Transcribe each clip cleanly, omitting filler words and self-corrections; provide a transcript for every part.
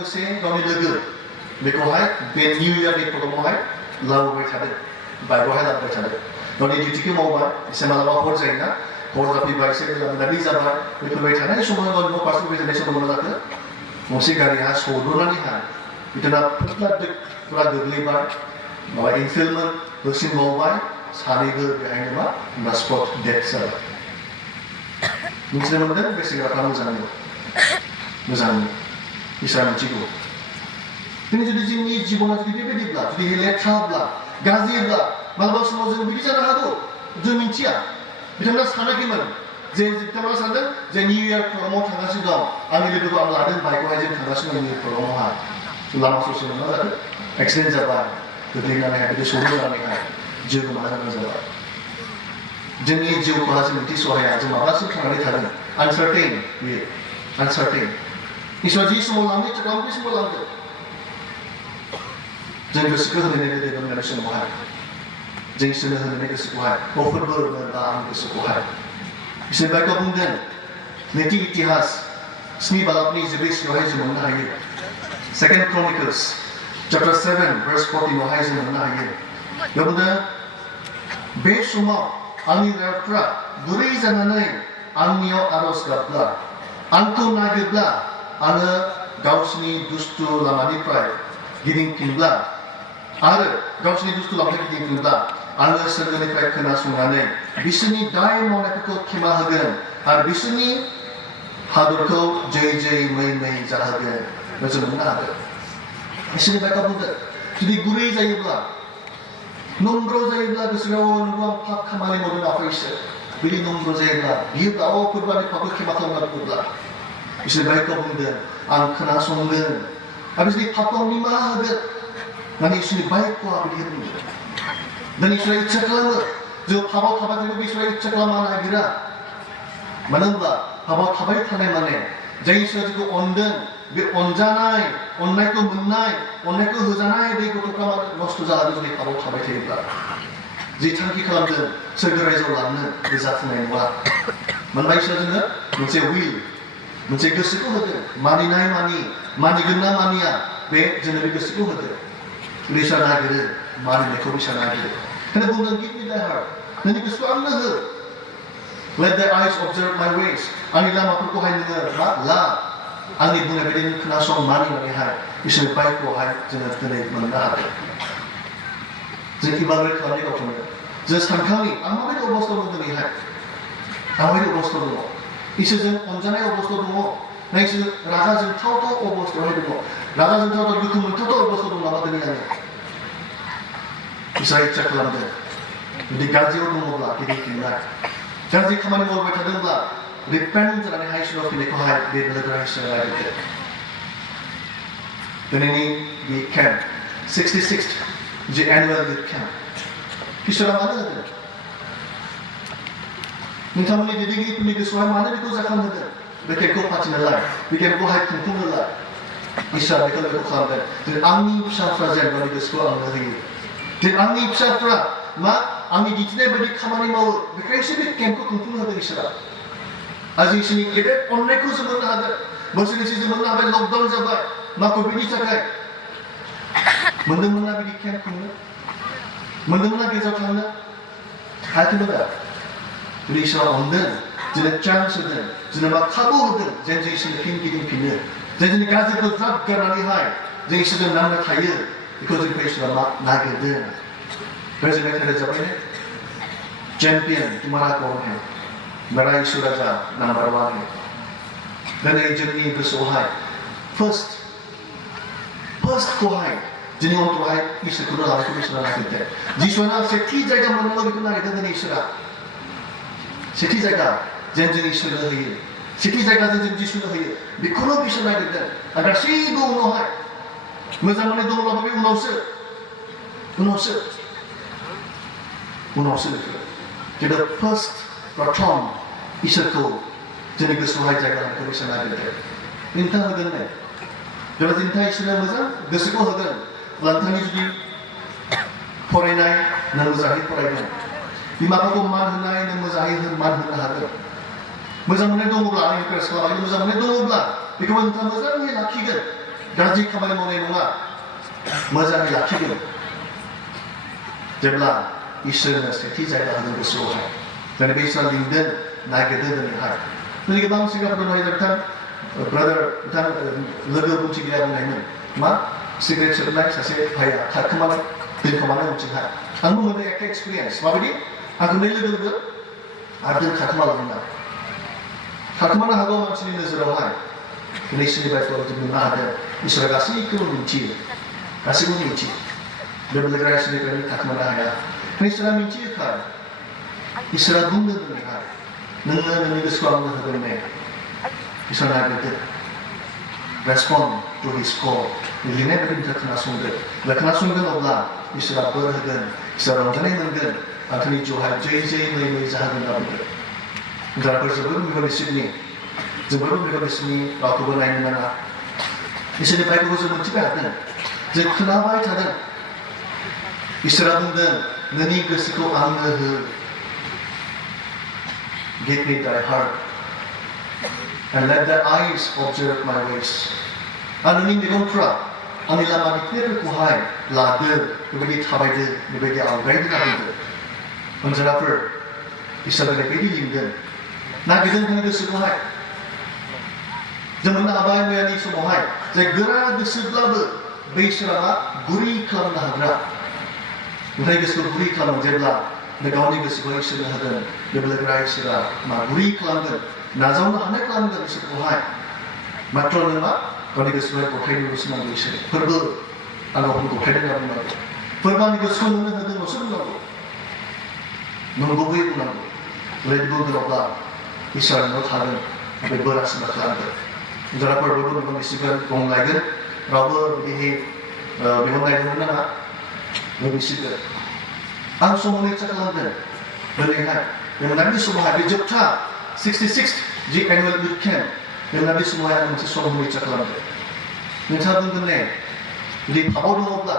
लोगोसे गावनि लोगो बेखौहाय बे निउ इयारनि प्रग्रामावहाय लाबोबाय थादों बाइकआवहाय लाबोबाय थादों गावनि डिउटिखौ मावबाय एसे मालाबा हर जायोना हर जाफैबाय एसे मोनाबिलि जाबाय बेफोरबायदि थानाय समाव गावनि न' फारसे फैनाय समाव मा जाखो गंसे गारिहा सौदुनानैहाय बिदिनो फुरा गोग्लैबाय माबा इनफिल्डमोन दसेम बावबाय सानैबो बेहायनो मा स्पट डेथ जाबाय मिथिनो मोनदों बे सेंग्राफ्रा मोजां इसोरा मिथिगौ दिनै जुदि जोंनि जिबना जुदि बेबायदिब्ला जुदि लेथ्राब्ला गाज्रिब्ला मालाबा समाव जों बिदि जानो हागौ जों मिथिया बिथांमोना सानाखैमोन जे बिथांमोना सानदों जे निउ इयार प्रग्रामाव थांगासिनो दं आंनि लोगोखौ आं लादों बाइकआवहाय जों थांगासिनो दं निउ इयार प्रग्रामावहाय लामा ससेयाव मा जादों एक्सिडेन्ट जाबाय गोग्लैनानैहाय बिदि सौदावनानैहाय जिउ गोमानो गोनां जाबाय जोंनि जिउखौहाय जों मिथिसहाया जों माब्लासिम थांनानै थागोन आनसार्टेन बेयो आनसार्टेन इसोरा जि समाव लांनो थिगाव बे समाव लांगोन जों गोसोखौ होनानै दोननाय समावहाय जों इसोरनो होनानै गोसोखौहाय फोरबो होनोब्ला आं गोसोखौहाय इसोर बाइकआव बुंदों नैथि इतिहास 7 बालाबनि 14 जों मोननो हायो 2 Chronicles chapter 7 verse 14 आवहाय जों मोननो हायो बेयाव बुंदों बे समाव आंनि रायफ्रा गुरै जानानै आंनियाव आरज गाबब्ला आंखौ नागिरब्ला आङो गावसिनि दुष्ट लामानिफ्राय गिदिंफिनब्ला आरो गावसिनि दुष्ट लामानिफ्राय गिदिंफिनब्ला आङो सोरगोनिफ्राय खोनासंनानै बिसोरनि दाय मावनायफोरखौ खेमा होगोन आरो बिसोरनि हादरखौ जै मै जाहोगोन जों मोननो हागोन इसोरनि बाइकआ बुंदों जुदि गुरै जायोब्ला नम्र जायोब्ला गोसोआव नंगौ आं पाप खामानि मावदों आफा इसोर बिदि नम्र जायोब्ला बियो गाव फोरबानि पापखौ खेमा खालामना बुङोब्ला इसोर बाइकआव बुंदों आं खोनासंगोन आरो बिसोरनि पापखौ निमाहा होगोन माने इसोरनि बाइकखौ बिदि बुंदों dan इसोरा इच्छा खालामो जों पापाव थाबाय थायोब्ला इसोरा इच्छा खालामनो नागिरा मानो होनब्ला पापाव थाबाय थानाय माने जाय इसोरा जोंखौ अनदों बे अनजानाय अननायखौ मोननाय अननायखौ होजानाय बे गथ'फ्रा नस्थ' जालाङो जुदि पापाव थाबाय थायोब्ला जि थांखि खालामदों सोरगो रायजोआव लांनो बे जाफुंनाय नङा मानोना इसोरा जोंनो मोनसे उइल मोनसे गोसोखौ होदों मानिनाय मानिगोन ना मानिया बे जोंनो बे गोसोखौ होदों इसोरा नागिरो मानिनायखौ इसोरा नागिरो ओंखायनो बुंदों give me thy heart नोंनि गोसोखौ आंनो हो let thy eyes observe my ways आंनि लामाफोरखौहाय नोङो ला आंनि बुंनाय बायदि खोनासं मानिनानैहाय इसोरनि बाइकखौहाय जोङो दिनै मोननो हादों जों इभालुवेट खालामनाय गावखौनो जों सानखांनि आं माबायदि अबस्थायाव दं दिनैहाय आं माबायदि अबस्थायाव दङ इसोरजों अनजानाय अबस्थायाव दङ ना इसोर रागा जोंथाव अबस्थायावहाय दङ रागा जोंथाव दुखु मोनथाव अबस्थायाव दं नामा दिनै आङो इसोरा इच्छा खालामदों जुदि गाज्रियाव दङब्ला गिदिंफिननाय गाज्रि खामानि मावबाय थादोंब्ला रिपेन्ट जानानैहाय इसोराव फैनायखौहाय बे लोगोआ इसोरा नागिरदों दिनैनि बे केम्प 66th जे एनुवेल युथ केम्प इसोरा मानो होदों नोंथांमोननि दैदेनगिरिफोरनि गोसोआवहाय मानो बेखौ जाखांहोदों बे केम्पखौ फाथिनोलाय बे केम्पखौहाय खुंफुंनोलाय इसोरा बेखौ लोगो खालामदों दिनै आंनि फिसाफ्रा जेन गावनि गोसोखौ आंनो होयो दिनै आंनि फिसाफ्रा आंनि दिन्थिनाय बायदि खामानि मावो बेखायसो बे केम्पखौ खुंफुंनो होदों इसोरा आरो इसोरनि गेदेर अननायखौ जों मोननो हादों बोसोरनैसो जों मोननो हाबाय लकडाउन जाबाय कभिडनि थाखाय मोनदोंमोन ना बिदि केम्प खुंनो मोनदोंमोन ना गेजेराव थांनो हायाखैमोन दा जुदि इसोरा अनदों जोंनो चान्स होदों जोंनो खाबु होदों जेन जों इसोरनि फिन गिदिंफिनो जेन जोंनि गाज्रिखौ ज्राब गारनानैहाय जों इसोरजों नांना थायो बेखौ जोंखौ इसोरा नागिरदों बे जों मेथाइ रोजाबनाय चेम्पियन तुम्हारा कौन है मेरा यीशु राजा नंबर 1 है दिनै जोंनि गोसोआवहाय फार्स्टखौहाय जोंनि अनथ'हाय इसोरखौनो लानायखौ इसोरा नागिरदों जिसुआ सेथि जायगा मोननांगौ बेखौ नागिरदों दिनै इसोरा सेथि जायगा जेन जों इसोरनो होयो सेथि जायगा जों जिसुनो होयो बेखौनो इसोर नागिरदों आरो गासैबो उनावहाय मोजां मोननाय दङब्लाबो बे उनावसो बेखौ फार्स्ट प्रथम इसोरखौ जोंनि गोसोआवहाय जायगा होनायखौ इसोर नागिरदों नोंथाङा होगोन ने जेब्ला नोंथाङा इसोरनो मोजां गोसोखौ होगोन अब्ला नोंथांनि जुदि फरायनाय नों मोजाङै फरायगोन बिमा बिफाखौ मान होनाय नों मोजाङै मान होनो हागोन मोजां मोननाय दङब्ला आं रिक्वेस्ट खालामो मोजां मोननाय दङब्ला बेखौ नोंथाङा मोजाङै लाखिगोन गाज्रि खामानि मावनाय नङा मोजाङै लाखिगोन जेब्ला इसोरनो सेथि जायगा होगोन गोसोआवहाय दिनै बे इसोरा लिंदों नागिरदों दिनैहाय दिनै गोबां सिगांफोर दङ बिथां ब्रादार बिथां लोगो बुंथि गैया बुंनायमोन मा सिगारेट सोबनाय सासे भाइया खारखोमानाय दोनखोमानाय उनथिंहाय आंबो मोनदों एखे एक्सपिरियेन्स माबायदि आंखौ नै लोगो लोगो आरो दोनखारखोमालांदों खारखोमानो हागौ मानसिनि नोजोरावहाय दिनै सोलिबायखौ जों नुनो हादों इसोरा गासैखौबो मिथियो गासैखौबो मिथियो बे बेलेग रायजोनिफ्रायनो खारखोमानो हाया इसोरा मिथियोखा इसोरा बुंदों दिनैहाय नोङो नोंनि गोसोखौ आंनो होगोन ने इसोरा नागिरदों रेसपन्ड टु हिस कल लिरनाय बायदि नोंथाङा खोनासंदो बे खोनासंगोन अब्ला इसोरा बोर होगोन इसोरा रंजानाय मोनगोन आंनि जिउहाय जै जै मै मै जाहोगोन होनना बुंदों जायफोर जोबोद बिबार बिसोरनि जोबोद बिबार बिसोरनि रावखौबो नायनो नाङा इसोरनि बाइबेलखौ जों मोनथिबाय थादों जों खोनाबाय थादों इसोरा बुंदों नोंनि गोसोखौ आंनो हो give me thy heart and let thy eyes observe my ways आं नोंनि मेगनफ्रा आंनि लामा दिन्थिनायफोरखौहाय लादो बेबायदि थाबायदो बेबायदि आवगायदो होनना बुंदों अनजानाफोर इसोरा बेबायदि लिंदों नागिरदों नोंनि गोसोखौहाय जों मोननो हाबाय मैयानि समावहाय जाय गोरा गोसोब्लाबो बै इसोरा मा गुरै खालामनो हाग्रा नोंथांनि गोसोखौ गुरै खालामो जेब्ला नों गावनि गोसोखौ इसोरनो होगोन बेबायदिब्ला इसोरा मा गुरै खालामगोन नाजावनो हानाय खालामगोन इसोरखौहाय मात्र नों मा गावनि गोसोखौहाय गथायनोल'सो नांगौ इसोर फोरबो आं गावखौ गथायदों होनना बुंनांगौ फोरबो आंनि गोसोखौ नोंनो होदोंल'सो बुंनांगौ नंगौबै बुंनांगौ बेबायदि बुंगोन अब्ला इसोरा नोंनाव थागोन बे बोर आसिरबाद खालामगोन जाराफोर बयबो नोंखौ मिसिगोन गंलायगोन रावबो बिदि मेगन नायनो नाङा मिसिगोन आं समाव इच्छा खालामदों दिनैहाय मोनाबिलि समावहाय बे जोबथा 66 जि एनुवेल बुट केम्प मोनाबिलि समावहाय आं मोनसे सम होनो इच्छा खालामदों नोंथाङा बुंगोन ने जुदि पापाव दङब्ला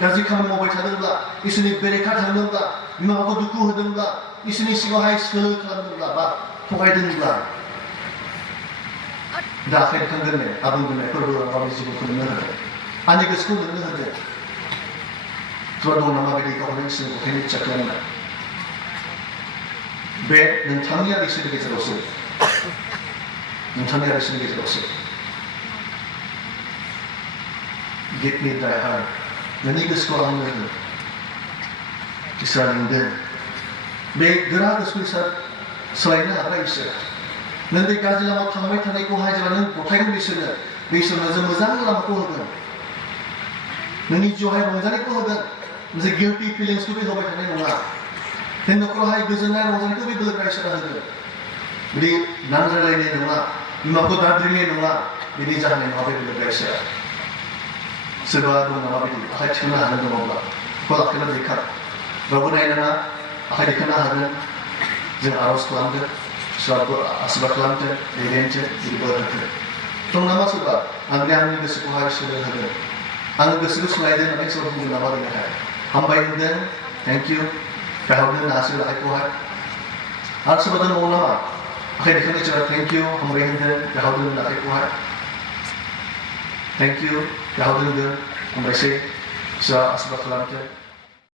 गाज्रि खामानि मावबाय थादोंब्ला इसोरनि बेरेखा थांदोंब्ला बिमा बिफाखौ दुखु होदोंब्ला इसोरनि सिगाङावहाय सोलो खालामदोंब्ला बा थगायदोंब्ला दा आखाइ दैखांगोन ने आबुं बुंनाय फोरबो गावनि जिउखौ नोंनो होदों आंनि गोसोखौ नोंनो होदों थुवा दं नामा बायदि गावनि इसोरनि गथायनो इच्छा खालामनाय बे नोंथांनि आरो इसोरनि गेजेरावसो नोंथांनि आरो इसोरनि गेजेरावसो give me thy heart नोंनि गोसोखौ आंनो हो इसोरा लिंदों बे गोरा गोसोखौ इसोरा सोलायनो हाग्रा इसोर नों बे गाज्रि लामायाव थांबाय थानायखौहाय जेब्ला नों गथायगोन बिसोरनो बे इसोरनो जों मोजां लामाखौ होगोन नोंनि जिउआवहाय रंजानायखौ होगोन मोनसे गिल्टि फिलिंसखौ बे होबाय थानाय नङा बे न'खरावहाय गोजोननाय रंजानायखौ बे बोलोग्रा इसोरा होगोन बिदि नांज्लायलायनाय नङा बिमाखौ दाद्रिनाय नङा बिदि जाहोनाय नङा बे बोलोग्रा इसोरा सोरबा दं नामा बिदि आखाइ थिखांनो हागोन दङब्ला बेखौ आखाइना दैखार रावबो नायनाङा आखाइ दैखांनो हागोन जों आर'ज खालामगोन इसोराबो आसिरबाद खालामथों दैदेनथों बिदि बोर होथों दं नामा सोरबा आंनि गोसोखौहाय इसोरनो होगोन आङो गोसोखौ सोलायदों होननानै सोरबा बुंगोन नामा दिनैहाय हामबाय होनदों थेंक इउ गाहरदों नासै आखाइखौहाय आरो सोरबा दङ नामा आखाइ दैखांनाय सोरबा थेंक इउ हामबाय होनदों गाहरदों आखाइखौहाय थेंक इउ गाहरदों हामबायसै इसोरा आसिरबाद खालामथों